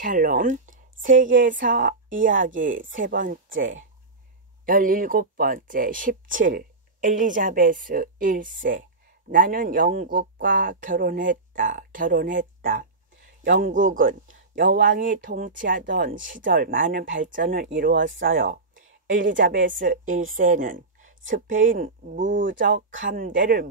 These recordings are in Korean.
샬롬. 세계사 이야기 세 번째, 17번째, 17. 엘리자베스 1세. 나는 영국과 결혼했다. 영국은 여왕이 통치하던 시절 많은 발전을 이루었어요. 엘리자베스 1세는 스페인 무적 함대를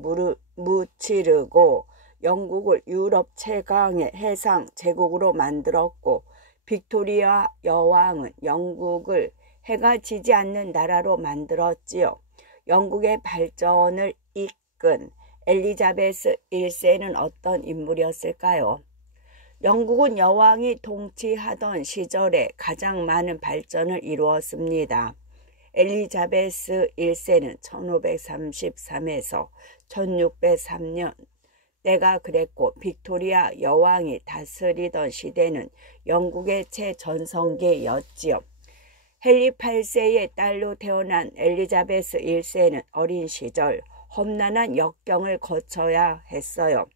무찌르고 영국을 유럽 최강의 해상 제국으로 만들었고, 빅토리아 여왕은 영국을 해가 지지 않는 나라로 만들었지요. 영국의 발전을 이끈 엘리자베스 1세는 어떤 인물이었을까요? 영국은 여왕이 통치하던 시절에 가장 많은 발전을 이루었습니다. 엘리자베스 1세는 1533에서 1603년 때가 그랬고, 빅토리아 여왕이 다스리던 시대는 영국의 최전성기였지요. 헨리 8세의 딸로 태어난 엘리자베스 1세는 어린 시절 험난한 역경을 거쳐야 했어요.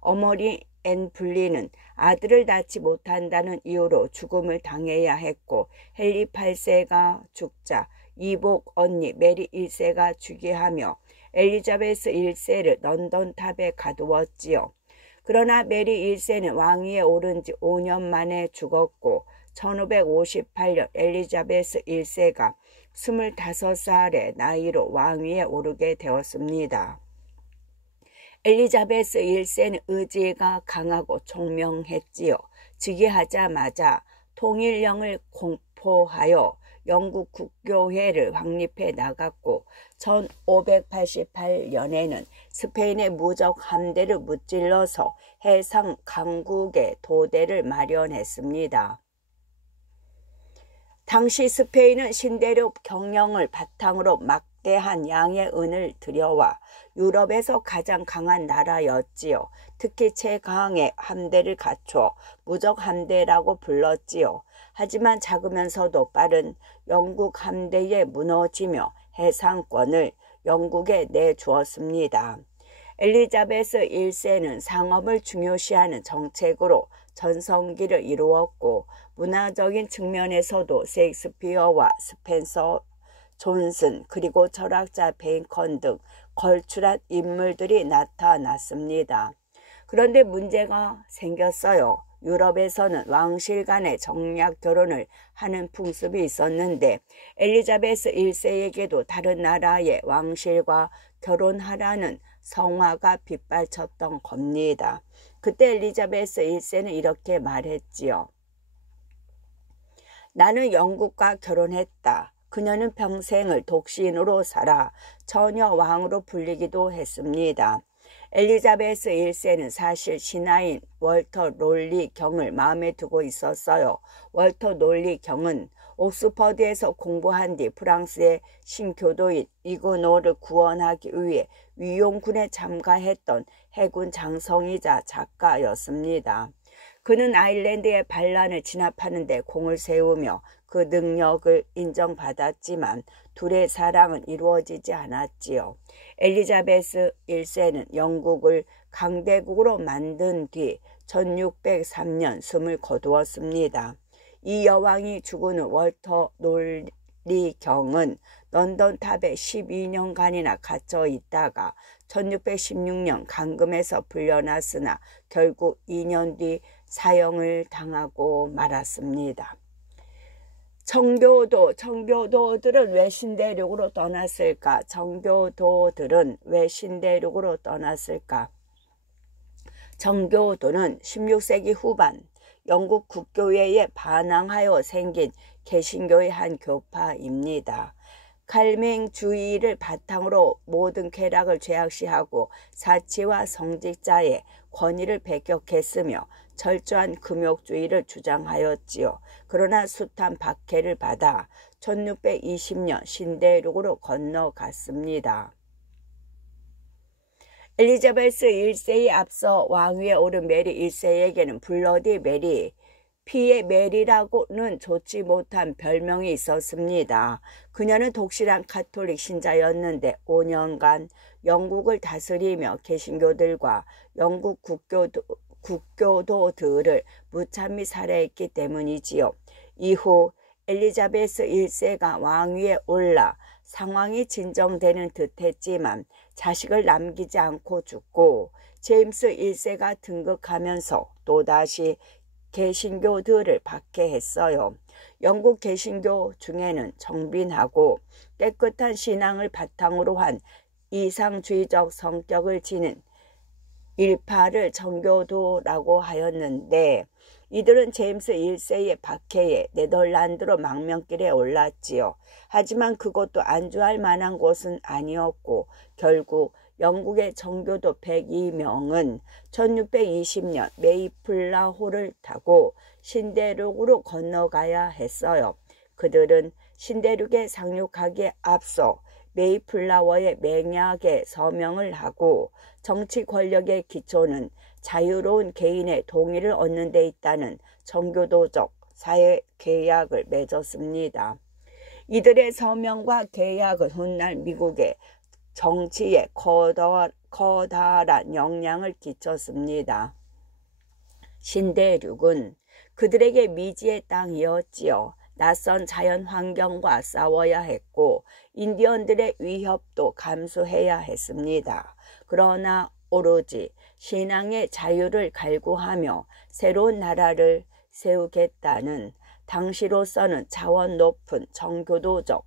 어머니 앤 분리는 아들을 낳지 못한다는 이유로 죽음을 당해야 했고, 헨리 8세가 죽자 이복 언니 메리 1세가 즉위하며 엘리자베스 1세를 런던탑에 가두었지요. 그러나 메리 1세는 왕위에 오른 지 5년 만에 죽었고, 1558년 엘리자베스 1세가 25살의 나이로 왕위에 오르게 되었습니다. 엘리자베스 1세는 의지가 강하고 총명했지요. 즉위하자마자 통일령을 공포하여 영국 국교회를 확립해 나갔고, 1588년에는 스페인의 무적 함대를 무찔러서 해상 강국의 도대를 마련했습니다. 당시 스페인은 신대륙 경영을 바탕으로 막대한 양의 은을 들여와 유럽에서 가장 강한 나라였지요. 특히 최강의 함대를 갖춰 무적 함대라고 불렀지요. 하지만 작으면서도 빠른 영국 함대에 무너지며 해상권을 영국에 내주었습니다. 엘리자베스 1세는 상업을 중요시하는 정책으로 전성기를 이루었고, 문화적인 측면에서도 셰익스피어와 스펜서 존슨, 그리고 철학자 베이컨 등 걸출한 인물들이 나타났습니다. 그런데 문제가 생겼어요. 유럽에서는 왕실 간의 정략 결혼을 하는 풍습이 있었는데, 엘리자베스 1세에게도 다른 나라의 왕실과 결혼하라는 성화가 빗발쳤던 겁니다. 그때 엘리자베스 1세는 이렇게 말했지요. 나는 영국과 결혼했다. 그녀는 평생을 독신으로 살아 처녀 왕으로 불리기도 했습니다. 엘리자베스 1세는 사실 신하인 월터 롤리 경을 마음에 두고 있었어요. 월터 롤리 경은 옥스퍼드에서 공부한 뒤 프랑스의 신교도인 이그노를 구원하기 위해 위용군에 참가했던 해군 장성이자 작가였습니다. 그는 아일랜드의 반란을 진압하는 데 공을 세우며 그 능력을 인정받았지만 둘의 사랑은 이루어지지 않았지요. 엘리자베스 1세는 영국을 강대국으로 만든 뒤 1603년 숨을 거두었습니다. 이 여왕이 죽은 후 월터 롤리 경은 런던탑에 12년간이나 갇혀 있다가 1616년 강금에서 풀려났으나 결국 2년 뒤 사형을 당하고 말았습니다. 청교도들은 왜 신대륙으로 떠났을까? 청교도는 16세기 후반 영국 국교회에 반항하여 생긴 개신교의 한 교파입니다. 칼맹주의를 바탕으로 모든 쾌락을 죄악시하고 사치와 성직자의 권위를 배격했으며 철저한 금욕주의를 주장하였지요. 그러나 숱한 박해를 받아 1620년 신대륙으로 건너갔습니다. 엘리자베스 1세에 앞서 왕위에 오른 메리 1세에게는 블러디 메리, 피의 메리라고는 좋지 못한 별명이 있었습니다. 그녀는 독실한 카톨릭 신자였는데 5년간 영국을 다스리며 개신교들과 영국 국교도들을 무참히 살해했기 때문이지요. 이후 엘리자베스 1세가 왕위에 올라 상황이 진정되는 듯했지만 자식을 남기지 않고 죽고 제임스 1세가 등극하면서 또다시 개신교들을 박해했어요. 영국 개신교 중에는 정빈하고 깨끗한 신앙을 바탕으로 한 이상주의적 성격을 지닌 일파를 정교도라고 하였는데 이들은 제임스 1세의 박해에 네덜란드로 망명길에 올랐지요. 하지만 그것도 안주할 만한 곳은 아니었고 결국 영국의 정교도 102명은 1620년 메이플라호를 타고 신대륙으로 건너가야 했어요. 그들은 신대륙에 상륙하기에 앞서 메이플라워의 맹약에 서명을 하고 정치 권력의 기초는 자유로운 개인의 동의를 얻는 데 있다는 정교도적 사회 계약을 맺었습니다. 이들의 서명과 계약은 훗날 미국의 정치에 커다란 영향을 끼쳤습니다. 신대륙은 그들에게 미지의 땅이었지요. 낯선 자연 환경과 싸워야 했고 인디언들의 위협도 감수해야 했습니다. 그러나 오로지 신앙의 자유를 갈구하며 새로운 나라를 세우겠다는 당시로서는 차원 높은 정교도적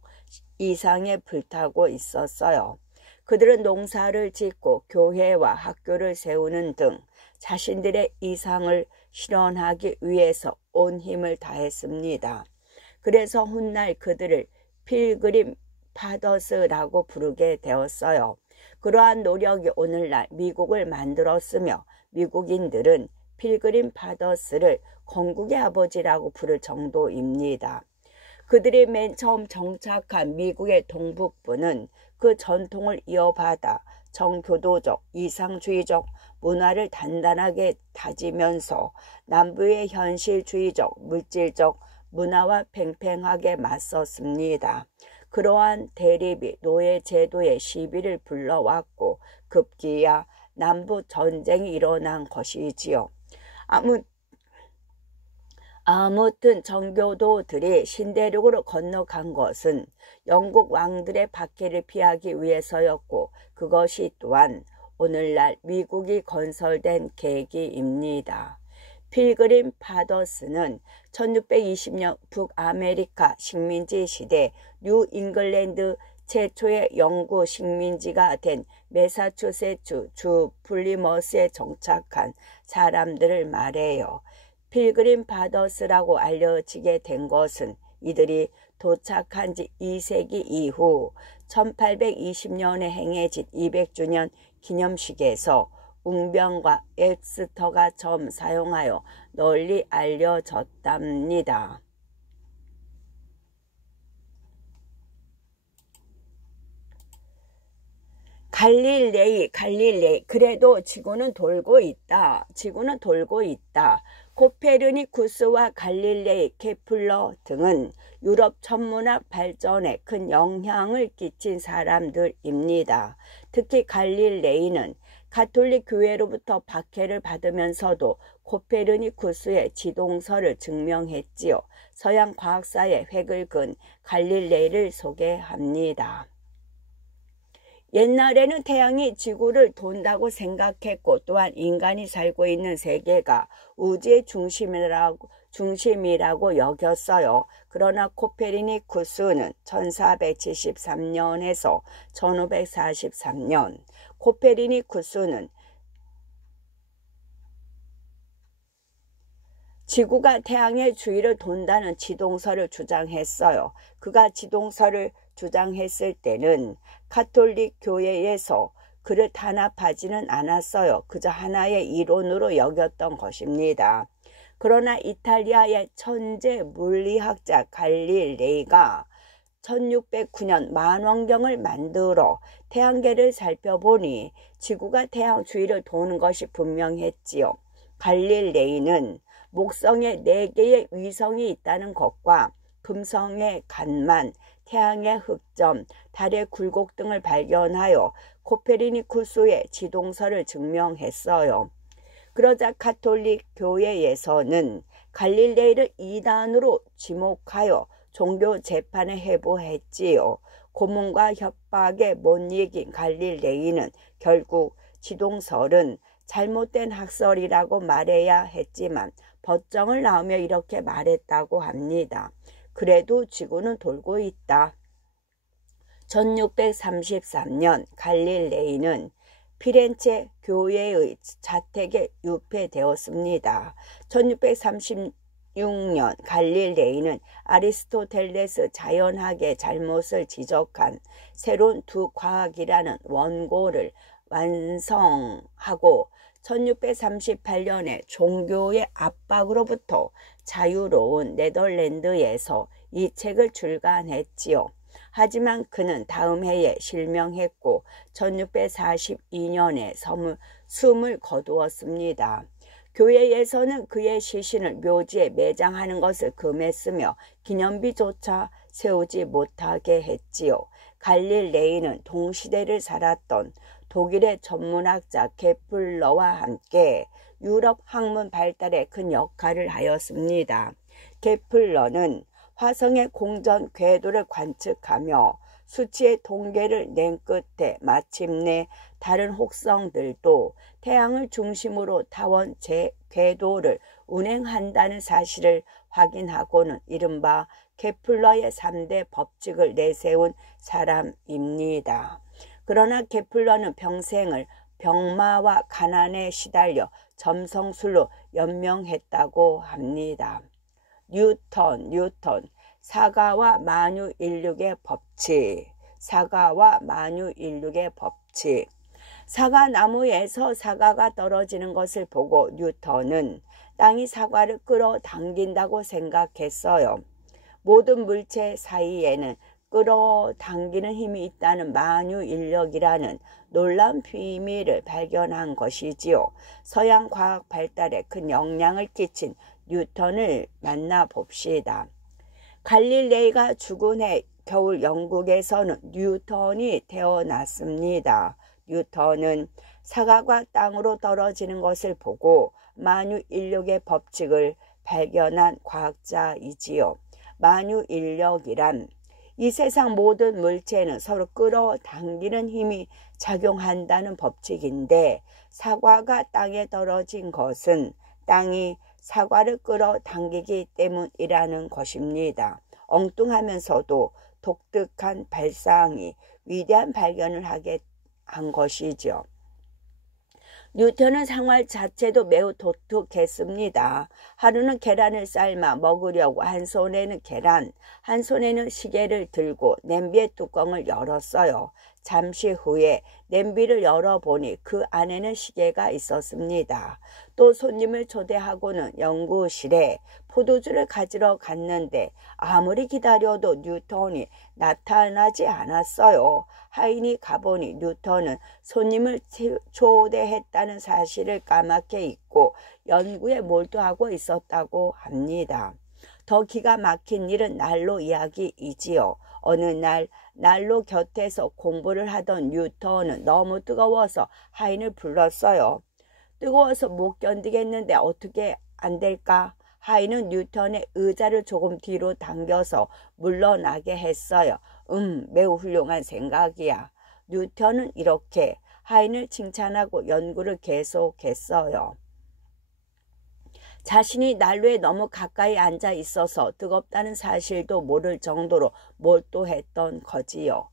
이상에 불타고 있었어요. 그들은 농사를 짓고 교회와 학교를 세우는 등 자신들의 이상을 실현하기 위해서 온 힘을 다했습니다. 그래서 훗날 그들을 필그림 파더스라고 부르게 되었어요. 그러한 노력이 오늘날 미국을 만들었으며 미국인들은 필그림 파더스를 건국의 아버지라고 부를 정도입니다. 그들이 맨 처음 정착한 미국의 동북부는 그 전통을 이어받아 정교도적, 이상주의적 문화를 단단하게 다지면서 남부의 현실주의적, 물질적 문화와 팽팽하게 맞섰습니다. 그러한 대립이 노예제도의 시비를 불러왔고 급기야 남부 전쟁이 일어난 것이지요. 아무튼 정교도들이 신대륙으로 건너간 것은 영국 왕들의 박해를 피하기 위해서였고 그것이 또한 오늘날 미국이 건설된 계기입니다. 필그림 파더스는 1620년 북아메리카 식민지 시대 뉴 잉글랜드 최초의 영구 식민지가 된 매사추세츠 주 플리머스에 정착한 사람들을 말해요. 필그림 파더스라고 알려지게 된 것은 이들이 도착한 지 2세기 이후 1820년에 행해진 200주년 기념식에서 웅변과 엑스터가 처음 사용하여 널리 알려졌답니다. 갈릴레이, 그래도 지구는 돌고 있다. 코페르니쿠스와 갈릴레이, 케플러 등은 유럽 천문학 발전에 큰 영향을 끼친 사람들입니다. 특히 갈릴레이는 가톨릭 교회로부터 박해를 받으면서도 코페르니쿠스의 지동설을 증명했지요. 서양 과학사의 획을 그은 갈릴레이를 소개합니다. 옛날에는 태양이 지구를 돈다고 생각했고 또한 인간이 살고 있는 세계가 우주의 중심이라고 여겼어요. 그러나 코페르니쿠스는 1473년에서 1543년 코페르니쿠스는 지구가 태양의 주위를 돈다는 지동설을 주장했어요. 그가 지동설을 주장했을 때는 가톨릭 교회에서 그를 탄압하지는 않았어요. 그저 하나의 이론으로 여겼던 것입니다. 그러나 이탈리아의 천재 물리학자 갈릴레이가 1609년 만원경을 만들어 태양계를 살펴보니 지구가 태양 주위를 도는 것이 분명했지요. 갈릴레이는 목성에 4개의 위성이 있다는 것과 금성의 간만, 태양의 흑점, 달의 굴곡 등을 발견하여 코페르니쿠스의 지동설을 증명했어요. 그러자 가톨릭 교회에서는 갈릴레이를 이단으로 지목하여 종교 재판에 회부했지요. 고문과 협박에 못 이긴 갈릴레이는 결국 지동설은 잘못된 학설이라고 말해야 했지만 법정을 나오며 이렇게 말했다고 합니다. 그래도 지구는 돌고 있다. 1633년 갈릴레이는 피렌체 교회의 자택에 유폐되었습니다. 1636년 갈릴레이는 아리스토텔레스 자연학의 잘못을 지적한 새로운 두 과학이라는 원고를 완성하고 1638년에 종교의 압박으로부터 자유로운 네덜란드에서 이 책을 출간했지요. 하지만 그는 다음 해에 실명했고 1642년에 숨을 거두었습니다. 교회에서는 그의 시신을 묘지에 매장하는 것을 금했으며 기념비조차 세우지 못하게 했지요. 갈릴레이는 동시대를 살았던 독일의 전문학자 케플러와 함께 유럽 학문 발달에 큰 역할을 하였습니다. 케플러는 화성의 공전 궤도를 관측하며 수치의 통계를 낸 끝에 마침내 다른 혹성들도 태양을 중심으로 타원 궤도를 운행한다는 사실을 확인하고는 이른바 케플러의 3대 법칙을 내세운 사람입니다. 그러나 케플러는 평생을 병마와 가난에 시달려 점성술로 연명했다고 합니다. 뉴턴, 사가와 만유인력의 법칙. 사가와 만유인력의 법칙. 사과나무에서 사과가 떨어지는 것을 보고 뉴턴은 땅이 사과를 끌어당긴다고 생각했어요. 모든 물체 사이에는 끌어당기는 힘이 있다는 만유인력이라는 놀라운 비밀을 발견한 것이지요. 서양 과학 발달에 큰 영향을 끼친 뉴턴을 만나봅시다. 갈릴레이가 죽은 해 겨울 영국에서는 뉴턴이 태어났습니다. 뉴턴은 사과가 땅으로 떨어지는 것을 보고 만유인력의 법칙을 발견한 과학자이지요. 만유인력이란 이 세상 모든 물체는 서로 끌어당기는 힘이 작용한다는 법칙인데 사과가 땅에 떨어진 것은 땅이 사과를 끌어당기기 때문이라는 것입니다. 엉뚱하면서도 독특한 발상이 위대한 발견을 하게 한 것이죠. 뉴턴은 생활 자체도 매우 독특했습니다. 하루는 계란을 삶아 먹으려고 한 손에는 계란, 한 손에는 시계를 들고 냄비의 뚜껑을 열었어요. 잠시 후에 냄비를 열어보니 그 안에는 시계가 있었습니다. 또 손님을 초대하고는 연구실에 포도주를 가지러 갔는데 아무리 기다려도 뉴턴이 나타나지 않았어요. 하인이 가보니 뉴턴은 손님을 초대했다는 사실을 까맣게 잊고 연구에 몰두하고 있었다고 합니다. 더 기가 막힌 일은 난로 이야기이지요. 어느 날 난로 곁에서 공부를 하던 뉴턴은 너무 뜨거워서 하인을 불렀어요. 뜨거워서 못 견디겠는데 어떻게 안 될까? 하인은 뉴턴의 의자를 조금 뒤로 당겨서 물러나게 했어요. 매우 훌륭한 생각이야. 뉴턴은 이렇게 하인을 칭찬하고 연구를 계속했어요. 자신이 난로에 너무 가까이 앉아 있어서 뜨겁다는 사실도 모를 정도로 몰두했던 거지요.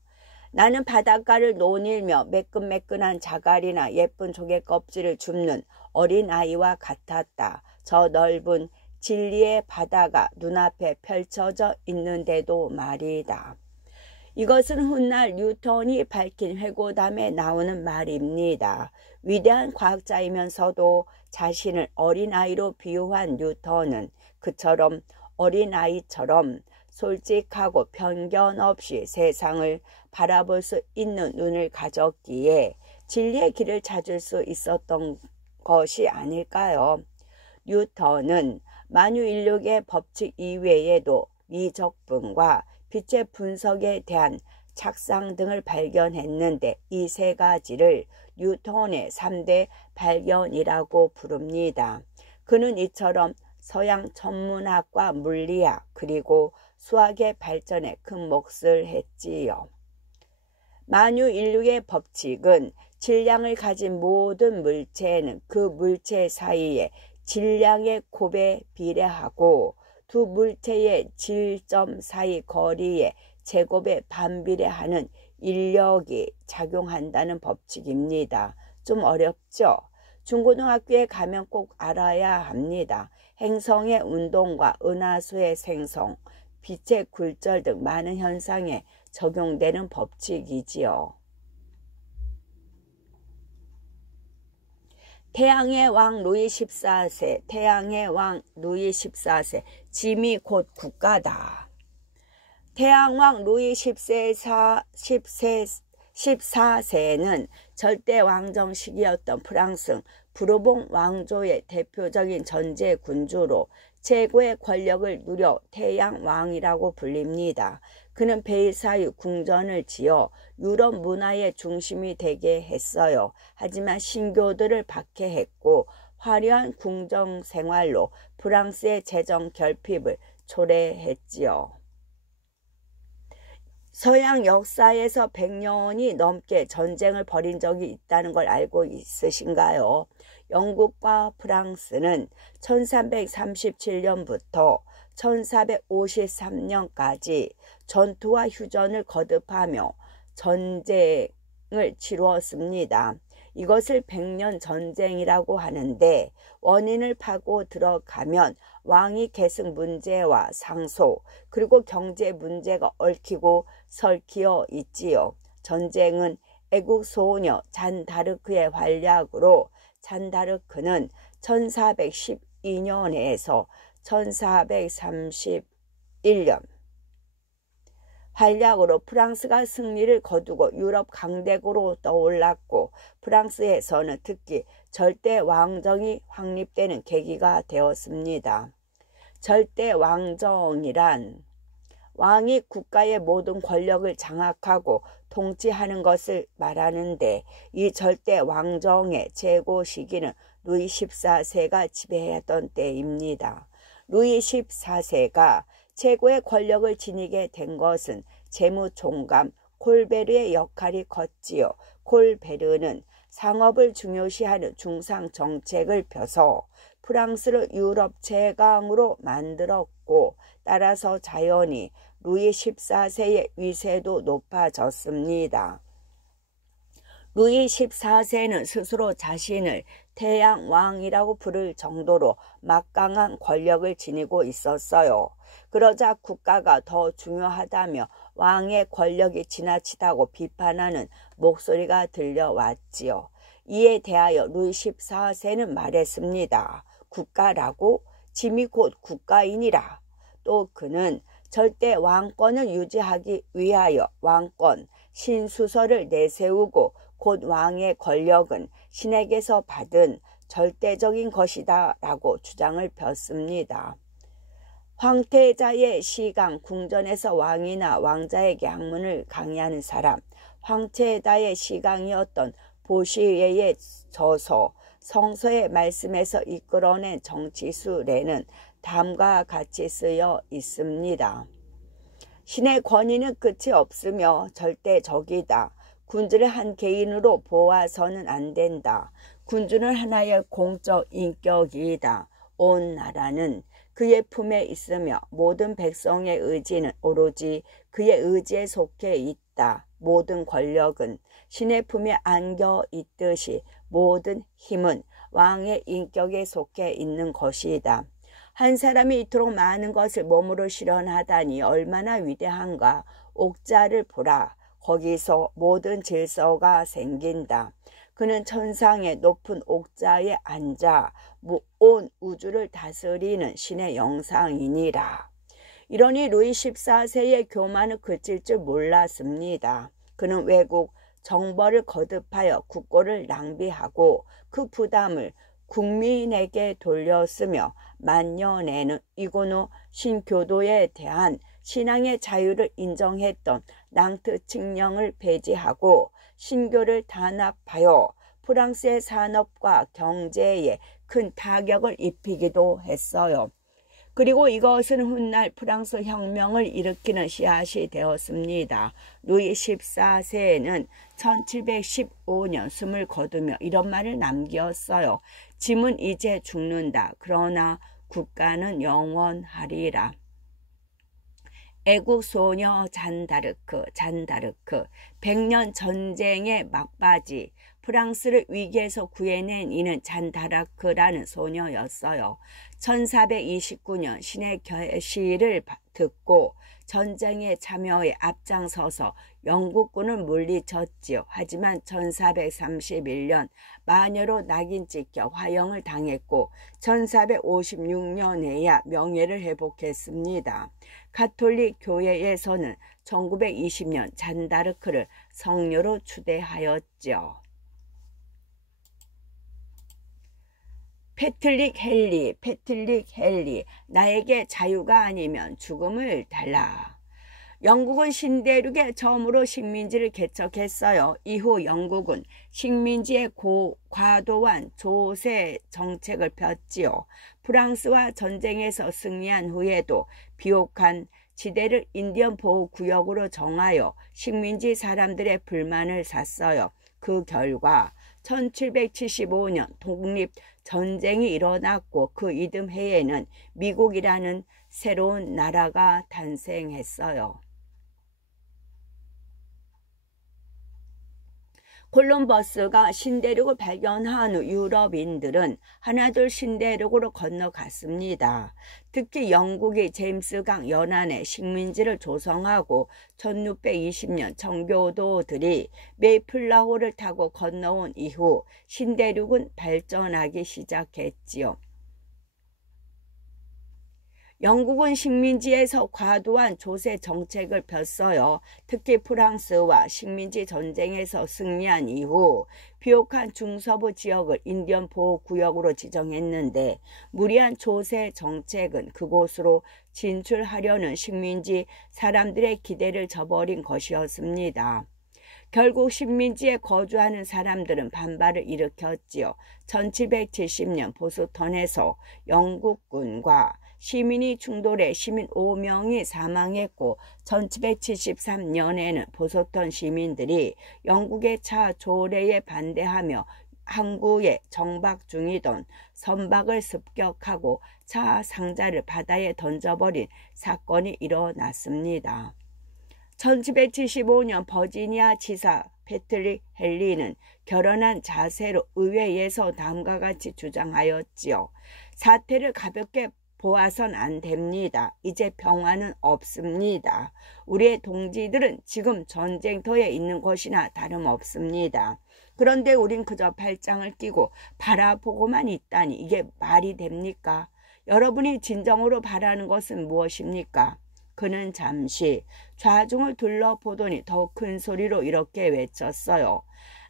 나는 바닷가를 논일며 매끈매끈한 자갈이나 예쁜 조개 껍질을 줍는 어린아이와 같았다. 저 넓은 진리의 바다가 눈앞에 펼쳐져 있는데도 말이다. 이것은 훗날 뉴턴이 밝힌 회고담에 나오는 말입니다. 위대한 과학자이면서도 자신을 어린아이로 비유한 뉴턴은 그처럼 어린아이처럼 솔직하고 편견 없이 세상을 바라볼 수 있는 눈을 가졌기에 진리의 길을 찾을 수 있었던 것이 아닐까요? 뉴턴은 만유인력의 법칙 이외에도 미적분과 빛의 분석에 대한 착상 등을 발견했는데 이 세 가지를 뉴턴의 3대 발견이라고 부릅니다. 그는 이처럼 서양 천문학과 물리학 그리고 수학의 발전에 큰 몫을 했지요. 만유 인류의 법칙은 질량을 가진 모든 물체는 그 물체 사이의 질량의 곱에 비례하고 두 물체의 질점 사이 거리의 제곱에 반비례하는 인력이 작용한다는 법칙입니다. 좀 어렵죠? 중고등학교에 가면 꼭 알아야 합니다. 행성의 운동과 은하수의 생성, 빛의 굴절 등 많은 현상에 적용되는 법칙이지요. 태양의 왕 루이 14세, 태양의 왕 루이 14세, 짐이 곧 국가다. 태양왕 루이 14세는 절대 왕정 시기였던 프랑스 부르봉 왕조의 대표적인 전제 군주로 최고의 권력을 누려 태양왕이라고 불립니다. 그는 베르사유 궁전을 지어 유럽 문화의 중심이 되게 했어요. 하지만 신교들을 박해했고 화려한 궁정 생활로 프랑스의 재정 결핍을 초래했지요. 서양 역사에서 100년이 넘게 전쟁을 벌인 적이 있다는 걸 알고 있으신가요? 영국과 프랑스는 1337년부터 1453년까지 전투와 휴전을 거듭하며 전쟁을 치루었습니다. 이것을 100년 전쟁이라고 하는데 원인을 파고 들어가면 왕위 계승 문제와 상소 그리고 경제 문제가 얽히고 설키어 있지요. 전쟁은 애국 소녀 잔다르크의 활약으로 잔다르크는 1412년에서 1431년 활약으로 프랑스가 승리를 거두고 유럽 강대국으로 떠올랐고 프랑스에서는 특히 절대 왕정이 확립되는 계기가 되었습니다. 절대 왕정이란 왕이 국가의 모든 권력을 장악하고 통치하는 것을 말하는데 이 절대 왕정의 최고 시기는 루이 14세가 지배했던 때입니다. 루이 14세가 최고의 권력을 지니게 된 것은 재무총감 콜베르의 역할이 컸지요. 콜베르는 상업을 중요시하는 중상 정책을 펴서 프랑스를 유럽 최강으로 만들었고 따라서 자연히 루이 14세의 위세도 높아졌습니다. 루이 14세는 스스로 자신을 태양왕이라고 부를 정도로 막강한 권력을 지니고 있었어요. 그러자 국가가 더 중요하다며 왕의 권력이 지나치다고 비판하는 목소리가 들려왔지요. 이에 대하여 루이 14세는 말했습니다. 국가라고? 짐이 곧 국가이니라. 또 그는 절대 왕권을 유지하기 위하여 왕권, 신수서를 내세우고 곧 왕의 권력은 신에게서 받은 절대적인 것이다 라고 주장을 폈습니다. 황태자의 시강, 궁전에서 왕이나 왕자에게 학문을 강의하는 사람, 황태자의 시강이었던 보시웨의 저서, 성서의 말씀에서 이끌어낸 정치술에는 다음과 같이 쓰여 있습니다. 신의 권위는 끝이 없으며 절대적이다. 군주를 한 개인으로 보아서는 안 된다. 군주는 하나의 공적 인격이다. 온 나라는 그의 품에 있으며 모든 백성의 의지는 오로지 그의 의지에 속해 있다. 모든 권력은 신의 품에 안겨 있듯이 모든 힘은 왕의 인격에 속해 있는 것이다. 한 사람이 이토록 많은 것을 몸으로 실현하다니 얼마나 위대한가. 옥자를 보라. 거기서 모든 질서가 생긴다. 그는 천상의 높은 옥자에 앉아 온 우주를 다스리는 신의 영상이니라. 이러니 루이 14세의 교만은 그칠 줄 몰랐습니다. 그는 외국 정벌을 거듭하여 국고를 낭비하고 그 부담을 국민에게 돌렸으며 만년에는 이고노 신교도에 대한 신앙의 자유를 인정했던 낭트 칙령을 폐지하고 신교를 단합하여 프랑스의 산업과 경제에 큰 타격을 입히기도 했어요. 그리고 이것은 훗날 프랑스 혁명을 일으키는 씨앗이 되었습니다. 루이 14세는 1715년 숨을 거두며 이런 말을 남겼어요. 짐은 이제 죽는다. 그러나 국가는 영원하리라. 애국소녀 잔다르크, 100년 전쟁의 막바지 프랑스를 위기에서 구해낸 이는 잔다르크라는 소녀였어요. 1429년 신의 계시를 듣고 전쟁에 참여해 앞장서서 영국군을 물리쳤지요. 하지만 1431년 마녀로 낙인 찍혀 화형을 당했고 1456년에야 명예를 회복했습니다. 가톨릭 교회에서는 1920년 잔다르크를 성녀로 추대하였죠. 패트릭 헨리, 나에게 자유가 아니면 죽음을 달라. 영국은 신대륙에 처음으로 식민지를 개척했어요. 이후 영국은 식민지의 과도한 조세 정책을 폈지요. 프랑스와 전쟁에서 승리한 후에도 비옥한 지대를 인디언 보호구역으로 정하여 식민지 사람들의 불만을 샀어요. 그 결과 1775년 독립전쟁이 일어났고 그 이듬해에는 미국이라는 새로운 나라가 탄생했어요. 콜럼버스가 신대륙을 발견한 후 유럽인들은 하나둘 신대륙으로 건너갔습니다. 특히 영국이 제임스강 연안에 식민지를 조성하고 1620년 청교도들이 메이플라호를 타고 건너온 이후 신대륙은 발전하기 시작했지요. 영국은 식민지에서 과도한 조세 정책을 폈어요. 특히 프랑스와 식민지 전쟁에서 승리한 이후 비옥한 중서부 지역을 인디언 보호구역으로 지정했는데 무리한 조세 정책은 그곳으로 진출하려는 식민지 사람들의 기대를 저버린 것이었습니다. 결국 식민지에 거주하는 사람들은 반발을 일으켰지요. 1770년 보스턴에서 영국군과 시민이 충돌해 시민 5명이 사망했고 1773년에는 보스턴 시민들이 영국의 차 조례에 반대하며 항구에 정박 중이던 선박을 습격하고 차 상자를 바다에 던져버린 사건이 일어났습니다. 1775년 버지니아 지사 패트릭 헨리는 결연한 자세로 의회에서 다음과 같이 주장하였지요. 사태를 가볍게 보아선 안 됩니다. 이제 평화는 없습니다. 우리의 동지들은 지금 전쟁터에 있는 것이나 다름없습니다. 그런데 우린 그저 팔짱을 끼고 바라보고만 있다니 이게 말이 됩니까? 여러분이 진정으로 바라는 것은 무엇입니까? 그는 잠시 좌중을 둘러보더니 더욱 큰 소리로 이렇게 외쳤어요.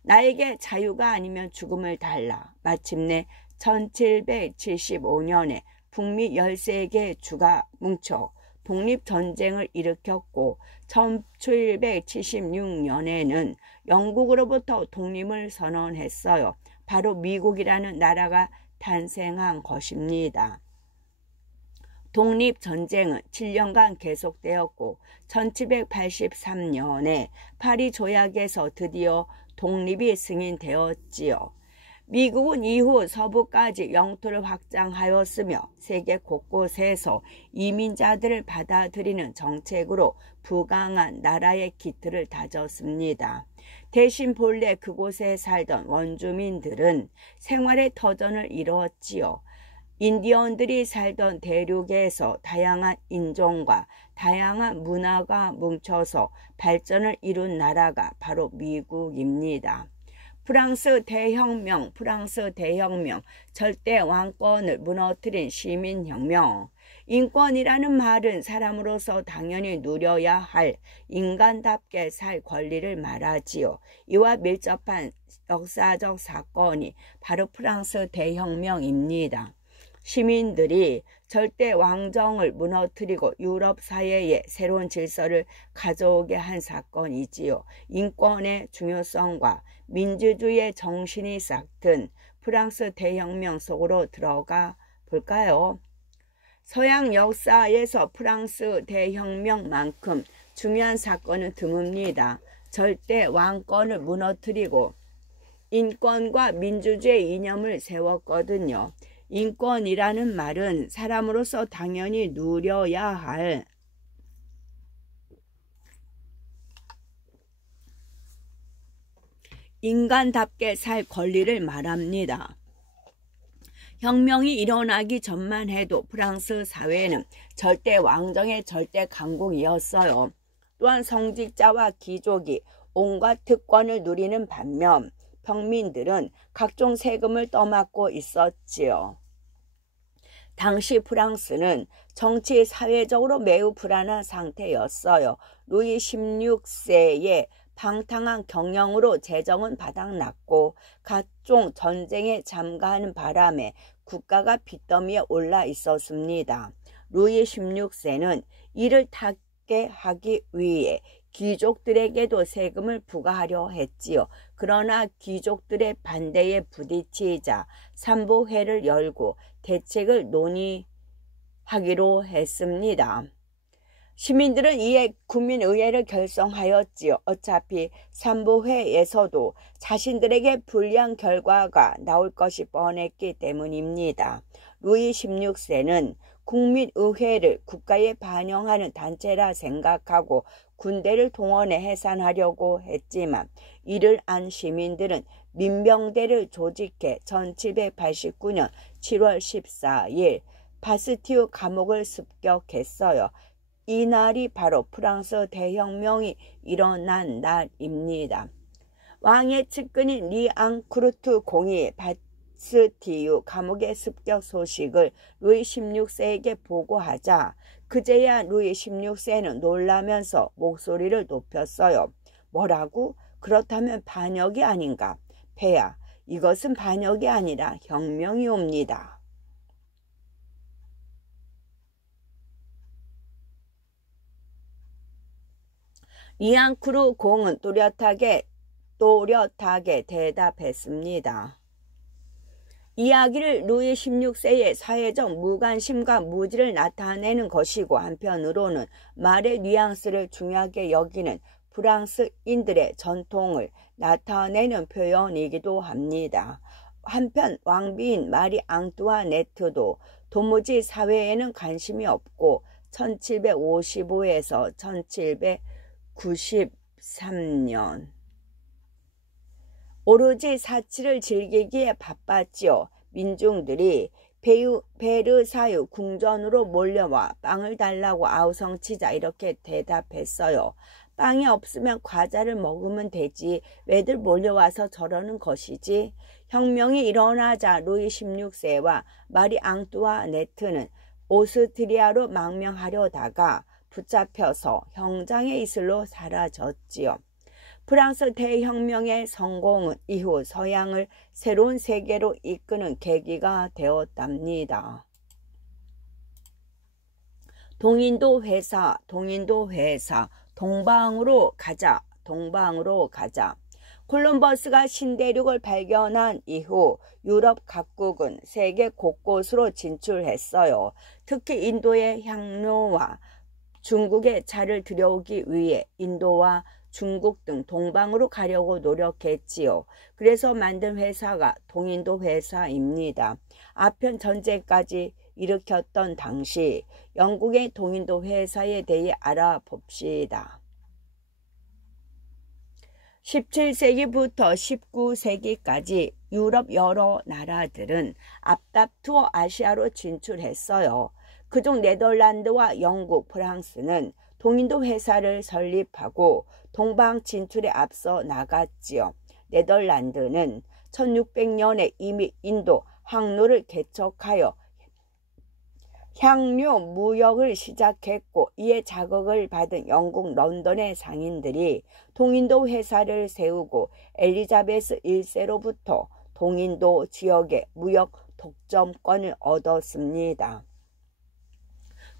나에게 자유가 아니면 죽음을 달라. 마침내 1775년에 북미 13개의 주가 뭉쳐 독립전쟁을 일으켰고 1776년에는 영국으로부터 독립을 선언했어요. 바로 미국이라는 나라가 탄생한 것입니다. 독립전쟁은 7년간 계속되었고 1783년에 파리 조약에서 드디어 독립이 승인되었지요. 미국은 이후 서부까지 영토를 확장하였으며 세계 곳곳에서 이민자들을 받아들이는 정책으로 부강한 나라의 기틀을 다졌습니다. 대신 본래 그곳에 살던 원주민들은 생활의 터전을 이뤘지요. 인디언들이 살던 대륙에서 다양한 인종과 다양한 문화가 뭉쳐서 발전을 이룬 나라가 바로 미국입니다. 프랑스 대혁명, 절대 왕권을 무너뜨린 시민혁명. 인권이라는 말은 사람으로서 당연히 누려야 할 인간답게 살 권리를 말하지요. 이와 밀접한 역사적 사건이 바로 프랑스 대혁명입니다. 시민들이 절대 왕정을 무너뜨리고 유럽 사회에 새로운 질서를 가져오게 한 사건이지요. 인권의 중요성과 민주주의의 정신이 싹튼 프랑스 대혁명 속으로 들어가 볼까요? 서양 역사에서 프랑스 대혁명만큼 중요한 사건은 드뭅니다. 절대 왕권을 무너뜨리고 인권과 민주주의 이념을 세웠거든요. 인권이라는 말은 사람으로서 당연히 누려야 할 인간답게 살 권리를 말합니다. 혁명이 일어나기 전만 해도 프랑스 사회는 절대 왕정의 절대 강국이었어요. 또한 성직자와 귀족이 온갖 특권을 누리는 반면 평민들은 각종 세금을 떠맡고 있었지요. 당시 프랑스는 정치 사회적으로 매우 불안한 상태였어요. 루이 16세의 방탕한 경영으로 재정은 바닥났고 각종 전쟁에 참가하는 바람에 국가가 빚더미에 올라 있었습니다. 루이 16세는 이를 닦게 하기 위해 귀족들에게도 세금을 부과하려 했지요. 그러나 귀족들의 반대에 부딪히자 산보회를 열고 대책을 논의하기로 했습니다. 시민들은 이에 국민의회를 결성하였지요. 어차피 산보회에서도 자신들에게 불리한 결과가 나올 것이 뻔했기 때문입니다. 루이 16세는 국민의회를 국가에 반영하는 단체라 생각하고 군대를 동원해 해산하려고 했지만 이를 안 시민들은 민병대를 조직해 1789년 7월 14일 바스티유 감옥을 습격했어요. 이날이 바로 프랑스 대혁명이 일어난 날입니다. 왕의 측근인 리앙크루트 공이 바스티유 감옥의 습격 소식을 루이 16세에게 보고하자 그제야 루이 16세는 놀라면서 목소리를 높였어요. 뭐라고? 그렇다면 반역이 아닌가? 폐하, 이것은 반역이 아니라 혁명이옵니다. 리앙크루 공은 또렷하게 대답했습니다. 이야기를 루이 16세의 사회적 무관심과 무지를 나타내는 것이고 한편으로는 말의 뉘앙스를 중요하게 여기는 프랑스인들의 전통을 나타내는 표현이기도 합니다. 한편 왕비인 마리 앙뚜아네트도 도무지 사회에는 관심이 없고 1755에서 1793년 오로지 사치를 즐기기에 바빴지요. 민중들이 베르사유 궁전으로 몰려와 빵을 달라고 아우성치자 이렇게 대답했어요. 빵이 없으면 과자를 먹으면 되지 왜들 몰려와서 저러는 것이지. 혁명이 일어나자 루이 16세와 마리 앙뚜아네트는 오스트리아로 망명하려다가 붙잡혀서 형장의 이슬로 사라졌지요. 프랑스 대혁명의 성공은 이후 서양을 새로운 세계로 이끄는 계기가 되었답니다. 동인도 회사, 동방으로 가자. 콜럼버스가 신대륙을 발견한 이후 유럽 각국은 세계 곳곳으로 진출했어요. 특히 인도의 향료와 중국의 차를 들여오기 위해 인도와 중국 등 동방으로 가려고 노력했지요. 그래서 만든 회사가 동인도 회사입니다. 아편 전쟁까지 일으켰던 당시 영국의 동인도 회사에 대해 알아봅시다. 17세기부터 19세기까지 유럽 여러 나라들은 앞다투어 아시아로 진출했어요. 그중 네덜란드와 영국, 프랑스는 동인도 회사를 설립하고 동방 진출에 앞서 나갔지요. 네덜란드는 1600년에 이미 인도 항로를 개척하여 향료 무역을 시작했고 이에 자극을 받은 영국 런던의 상인들이 동인도 회사를 세우고 엘리자베스 1세로부터 동인도 지역의 무역 독점권을 얻었습니다.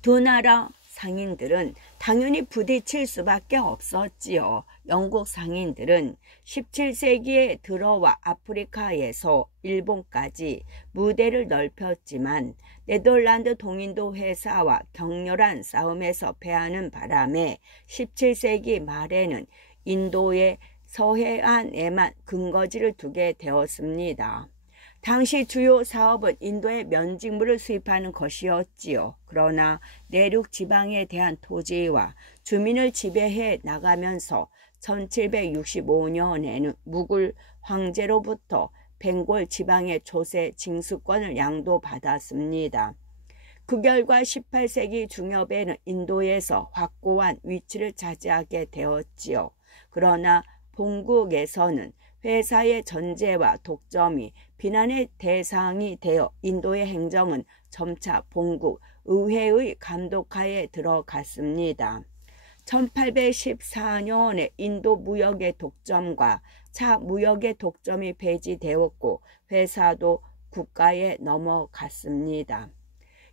두 나라 상인들은 당연히 부딪힐 수밖에 없었지요. 영국 상인들은 17세기에 들어와 아프리카에서 일본까지 무대를 넓혔지만 네덜란드 동인도 회사와 격렬한 싸움에서 패하는 바람에 17세기 말에는 인도의 서해안에만 근거지를 두게 되었습니다. 당시 주요 사업은 인도의 면직물을 수입하는 것이었지요. 그러나 내륙 지방에 대한 토지와 주민을 지배해 나가면서 1765년에는 무굴 황제로부터 벵골 지방의 조세 징수권을 양도받았습니다. 그 결과 18세기 중엽에는 인도에서 확고한 위치를 차지하게 되었지요. 그러나 본국에서는 회사의 전제와 독점이 비난의 대상이 되어 인도의 행정은 점차 본국 의회의 감독하에 들어갔습니다. 1814년에 인도 무역의 독점과 차 무역의 독점이 폐지되었고 회사도 국가에 넘어갔습니다.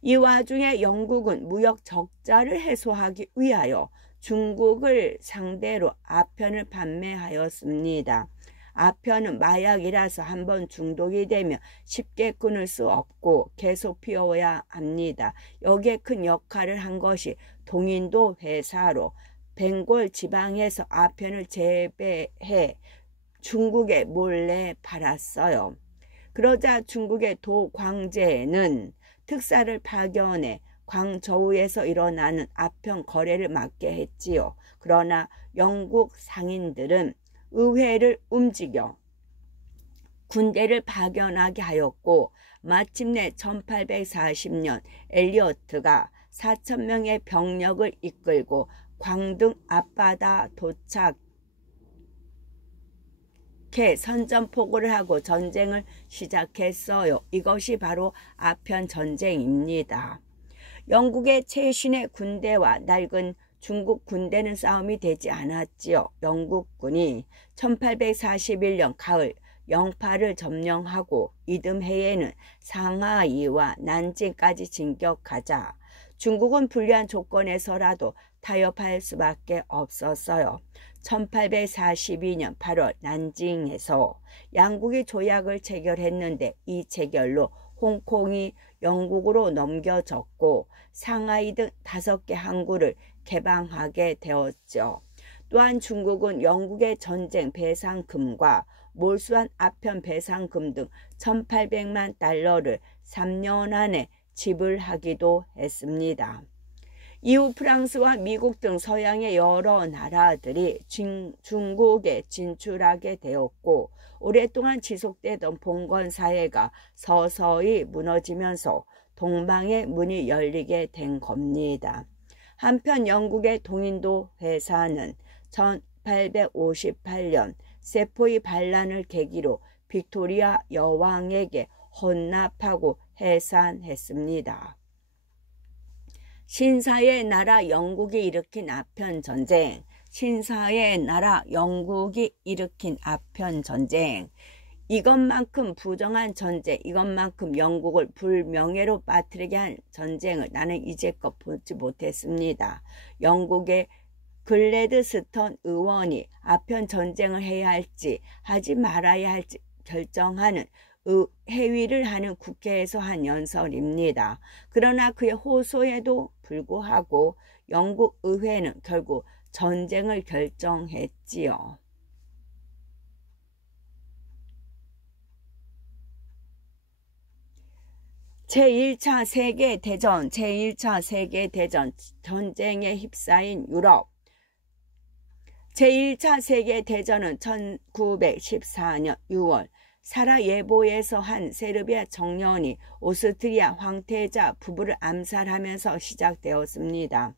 이 와중에 영국은 무역 적자를 해소하기 위하여 중국을 상대로 아편을 판매하였습니다. 아편은 마약이라서 한번 중독이 되면 쉽게 끊을 수 없고 계속 피워야 합니다. 여기에 큰 역할을 한 것이 동인도 회사로 벵골 지방에서 아편을 재배해 중국에 몰래 팔았어요. 그러자 중국의 도광제는 특사를 파견해 광저우에서 일어나는 아편 거래를 막게 했지요. 그러나 영국 상인들은 의회를 움직여 군대를 파견하게 하였고 마침내 1840년 엘리어트가 4,000명의 병력을 이끌고 광등 앞바다 도착해 선전포고를 하고 전쟁을 시작했어요. 이것이 바로 아편 전쟁입니다. 영국의 최신의 군대와 낡은 중국 군대는 싸움이 되지 않았지요. 영국군이 1841년 가을 영파를 점령하고 이듬해에는 상하이와 난징까지 진격하자 중국은 불리한 조건에서라도 타협할 수밖에 없었어요. 1842년 8월 난징에서 양국이 조약을 체결했는데 이 체결로 홍콩이 영국으로 넘겨졌고 상하이 등 5개 항구를 개방하게 되었죠. 또한 중국은 영국의 전쟁 배상금과 몰수한 아편 배상금 등 1,800만 달러를 3년 안에 지불하기도 했습니다. 이후 프랑스와 미국 등 서양의 여러 나라들이 중국에 진출하게 되었고 오랫동안 지속되던 봉건 사회가 서서히 무너지면서 동방의 문이 열리게 된 겁니다. 한편 영국의 동인도 회사는 1858년 세포이 반란을 계기로 빅토리아 여왕에게 헌납하고 해산했습니다. 신사의 나라 영국이 일으킨 아편전쟁, 신사의 나라 영국이 일으킨 아편전쟁, 이것만큼 부정한 전쟁, 이것만큼 영국을 불명예로 빠뜨리게 한 전쟁을 나는 이제껏 보지 못했습니다. 영국의 글래드스턴 의원이 아편 전쟁을 해야 할지 하지 말아야 할지 결정하는 회의를 하는 국회에서 한 연설입니다. 그러나 그의 호소에도 불구하고 영국 의회는 결국 전쟁을 결정했지요. 제1차 세계대전, 제1차 세계대전 전쟁에 휩싸인 유럽. 제1차 세계대전은 1914년 6월 사라예보에서 한 세르비아 청년이 오스트리아 황태자 부부를 암살하면서 시작되었습니다.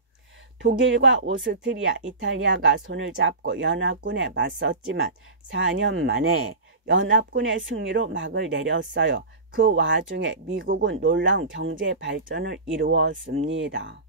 독일과 오스트리아, 이탈리아가 손을 잡고 연합군에 맞섰지만 4년 만에 연합군의 승리로 막을 내렸어요. 그 와중에 미국은 놀라운 경제 발전을 이루었습니다.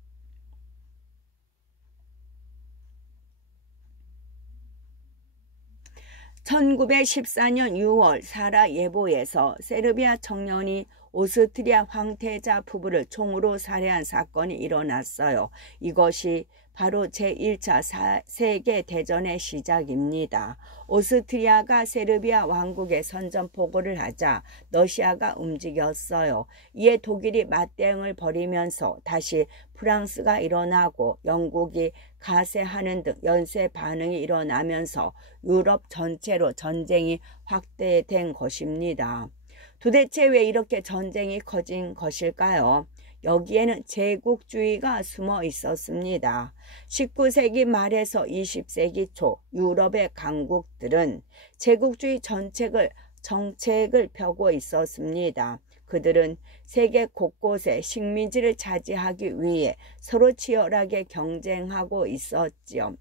(1914년 6월) 사라예보에서 세르비아 청년이 오스트리아 황태자 부부를 총으로 살해한 사건이 일어났어요. 이것이 바로 제1차 세계대전의 시작입니다. 오스트리아가 세르비아 왕국에 선전포고를 하자 러시아가 움직였어요. 이에 독일이 맞대응을 벌이면서 다시 프랑스가 일어나고 영국이 가세하는 등 연쇄 반응이 일어나면서 유럽 전체로 전쟁이 확대된 것입니다. 도대체 왜 이렇게 전쟁이 커진 것일까요? 여기에는 제국주의가 숨어 있었습니다. 19세기 말에서 20세기 초 유럽의 강국들은 제국주의 정책을 펴고 있었습니다. 그들은 세계 곳곳에 식민지를 차지하기 위해 서로 치열하게 경쟁하고 있었지요.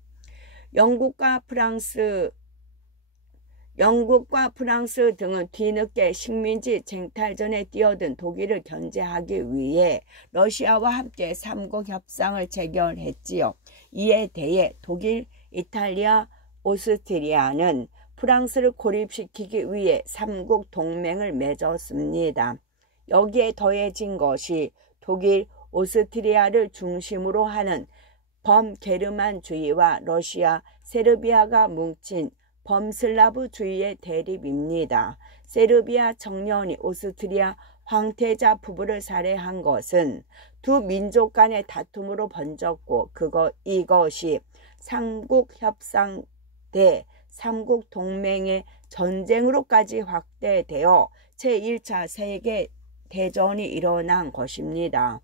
영국과 프랑스 등은 뒤늦게 식민지 쟁탈전에 뛰어든 독일을 견제하기 위해 러시아와 함께 삼국 협상을 체결했지요. 이에 대해 독일, 이탈리아, 오스트리아는 프랑스를 고립시키기 위해 삼국 동맹을 맺었습니다. 여기에 더해진 것이 독일, 오스트리아를 중심으로 하는 범게르만주의와 러시아, 세르비아가 뭉친 범슬라브주의의 대립입니다. 세르비아 청년이 오스트리아 황태자 부부를 살해한 것은 두 민족 간의 다툼으로 번졌고 이것이 삼국협상 대 삼국동맹의 전쟁으로까지 확대되어 제1차 세계대전이 일어난 것입니다.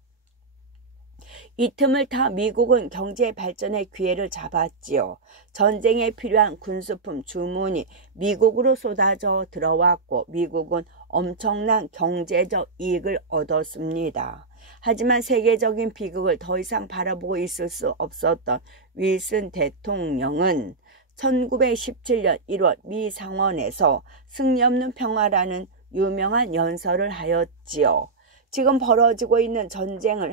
이 틈을 타 미국은 경제 발전의 기회를 잡았지요. 전쟁에 필요한 군수품 주문이 미국으로 쏟아져 들어왔고 미국은 엄청난 경제적 이익을 얻었습니다. 하지만 세계적인 비극을 더 이상 바라보고 있을 수 없었던 윌슨 대통령은 1917년 1월 미 상원에서 승리 없는 평화라는 유명한 연설을 하였지요. 지금 벌어지고 있는 전쟁을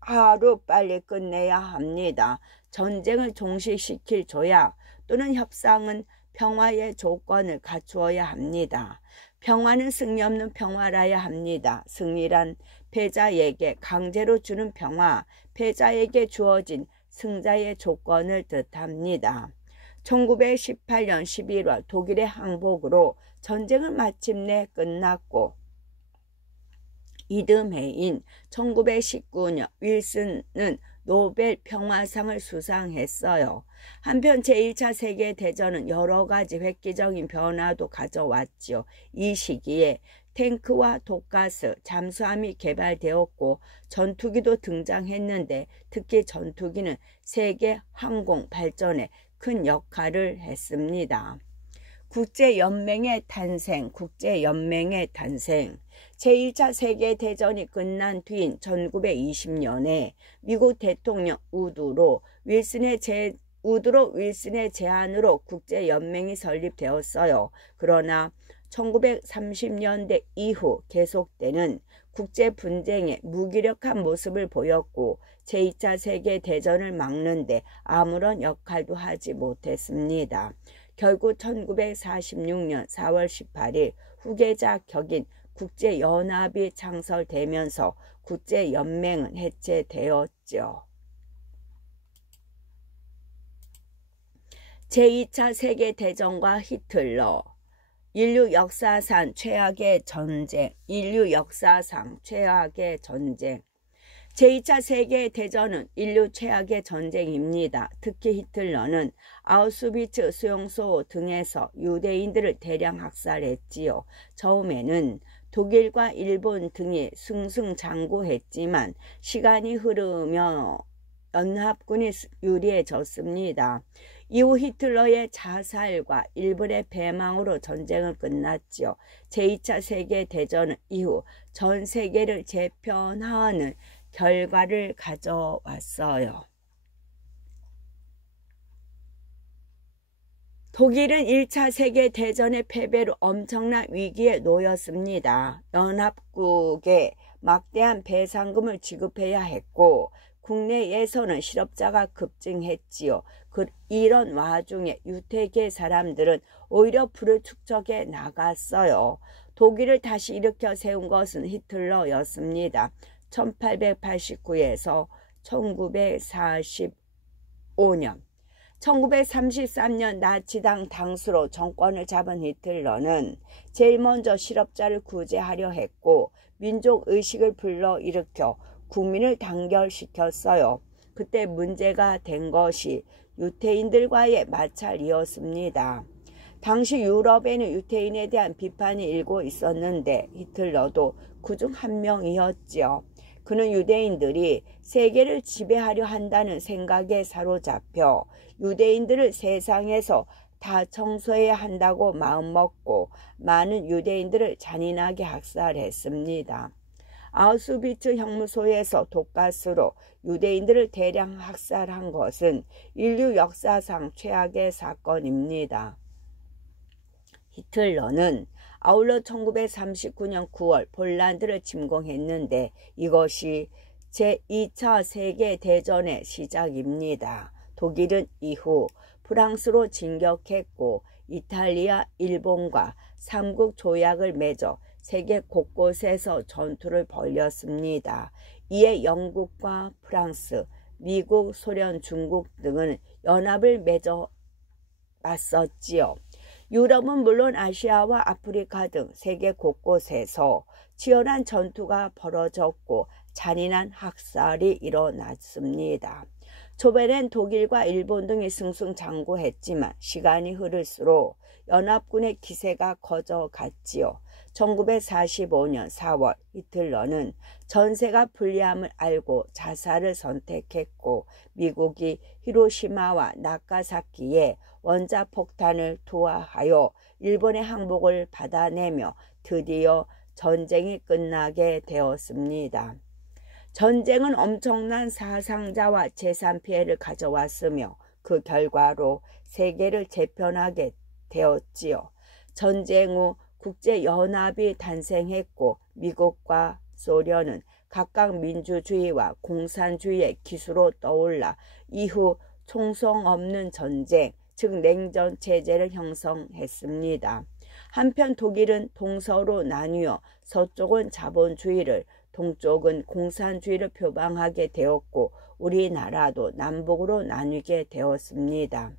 하루 빨리 끝내야 합니다. 전쟁을 종식시킬 조약 또는 협상은 평화의 조건을 갖추어야 합니다. 평화는 승리 없는 평화라야 합니다. 승리란 패자에게 강제로 주는 평화, 패자에게 주어진 승자의 조건을 뜻합니다. 1918년 11월 독일의 항복으로 전쟁은 마침내 끝났고 이듬해인 1919년 윌슨은 노벨 평화상을 수상했어요. 한편 제1차 세계대전은 여러 가지 획기적인 변화도 가져왔지요. 이 시기에 탱크와 독가스, 잠수함이 개발되었고 전투기도 등장했는데 특히 전투기는 세계 항공 발전에 큰 역할을 했습니다. 국제연맹의 탄생. 제1차 세계대전이 끝난 뒤인 1920년에 미국 대통령 우드로 윌슨의 제안으로 국제연맹이 설립되었어요. 그러나 1930년대 이후 계속되는 국제분쟁에 무기력한 모습을 보였고 제2차 세계대전을 막는데 아무런 역할도 하지 못했습니다. 결국 1946년 4월 18일 후계자 격인 국제연합이 창설되면서 국제연맹은 해체되었죠. 제2차 세계대전과 히틀러. 인류 역사상 최악의 전쟁. 제2차 세계대전은 인류 최악의 전쟁입니다. 특히 히틀러는 아우슈비츠 수용소 등에서 유대인들을 대량 학살했지요. 처음에는 독일과 일본 등이 승승장구했지만 시간이 흐르며 연합군이 유리해졌습니다. 이후 히틀러의 자살과 일본의 패망으로 전쟁은 끝났지요. 제2차 세계대전은 이후 전 세계를 재편하는 결과를 가져왔어요. 독일은 1차 세계대전의 패배로 엄청난 위기에 놓였습니다. 연합국에 막대한 배상금을 지급해야 했고 국내에서는 실업자가 급증했지요. 이런 와중에 유태계 사람들은 오히려 불을 축적해 나갔어요. 독일을 다시 일으켜 세운 것은 히틀러였습니다. 1889에서 1945년 1933년 나치당 당수로 정권을 잡은 히틀러는 제일 먼저 실업자를 구제하려 했고 민족의식을 불러일으켜 국민을 단결시켰어요. 그때 문제가 된 것이 유태인들과의 마찰이었습니다. 당시 유럽에는 유태인에 대한 비판이 일고 있었는데 히틀러도 그중 한 명이었지요. 그는 유대인들이 세계를 지배하려 한다는 생각에 사로잡혀 유대인들을 세상에서 다 청소해야 한다고 마음먹고 많은 유대인들을 잔인하게 학살했습니다. 아우슈비츠 형무소에서 독가스로 유대인들을 대량 학살한 것은 인류 역사상 최악의 사건입니다. 히틀러는 아울러 1939년 9월 폴란드를 침공했는데 이것이 제2차 세계대전의 시작입니다. 독일은 이후 프랑스로 진격했고 이탈리아, 일본과 삼국 조약을 맺어 세계 곳곳에서 전투를 벌였습니다. 이에 영국과 프랑스, 미국, 소련, 중국 등은 연합을 맺어 맞섰지요. 유럽은 물론 아시아와 아프리카 등 세계 곳곳에서 치열한 전투가 벌어졌고 잔인한 학살이 일어났습니다. 초반엔 독일과 일본 등이 승승장구했지만 시간이 흐를수록 연합군의 기세가 커져갔지요. 1945년 4월 히틀러는 전세가 불리함을 알고 자살을 선택했고 미국이 히로시마와 나가사키에 원자폭탄을 투하하여 일본의 항복을 받아내며 드디어 전쟁이 끝나게 되었습니다. 전쟁은 엄청난 사상자와 재산 피해를 가져왔으며 그 결과로 세계를 재편하게 되었지요. 전쟁 후 국제연합이 탄생했고 미국과 소련은 각각 민주주의와 공산주의의 기수로 떠올라 이후 총성 없는 전쟁, 즉 냉전 체제를 형성했습니다. 한편 독일은 동서로 나뉘어 서쪽은 자본주의를 동쪽은 공산주의를 표방하게 되었고 우리나라도 남북으로 나뉘게 되었습니다.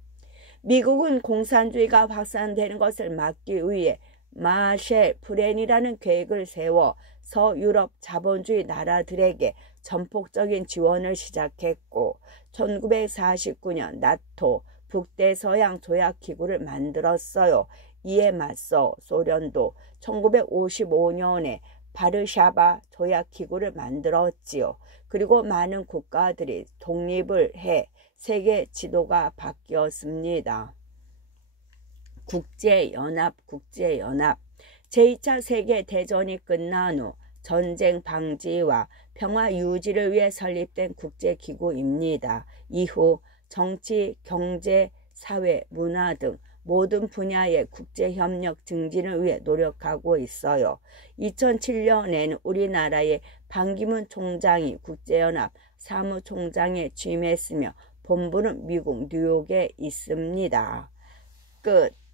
미국은 공산주의가 확산되는 것을 막기 위해 마셜 플랜이라는 계획을 세워 서유럽 자본주의 나라들에게 전폭적인 지원을 시작했고 1949년 나토 북대서양 조약기구를 만들었어요. 이에 맞서 소련도 1955년에 바르샤바 조약기구를 만들었지요. 그리고 많은 국가들이 독립을 해 세계 지도가 바뀌었습니다. 국제연합 제2차 세계대전이 끝난 후 전쟁 방지와 평화 유지를 위해 설립된 국제기구입니다. 이후 정치, 경제, 사회, 문화 등 모든 분야의 국제협력 증진을 위해 노력하고 있어요. 2007년에는 우리나라의 반기문 총장이 국제연합 사무총장에 취임했으며 본부는 미국 뉴욕에 있습니다. 끝.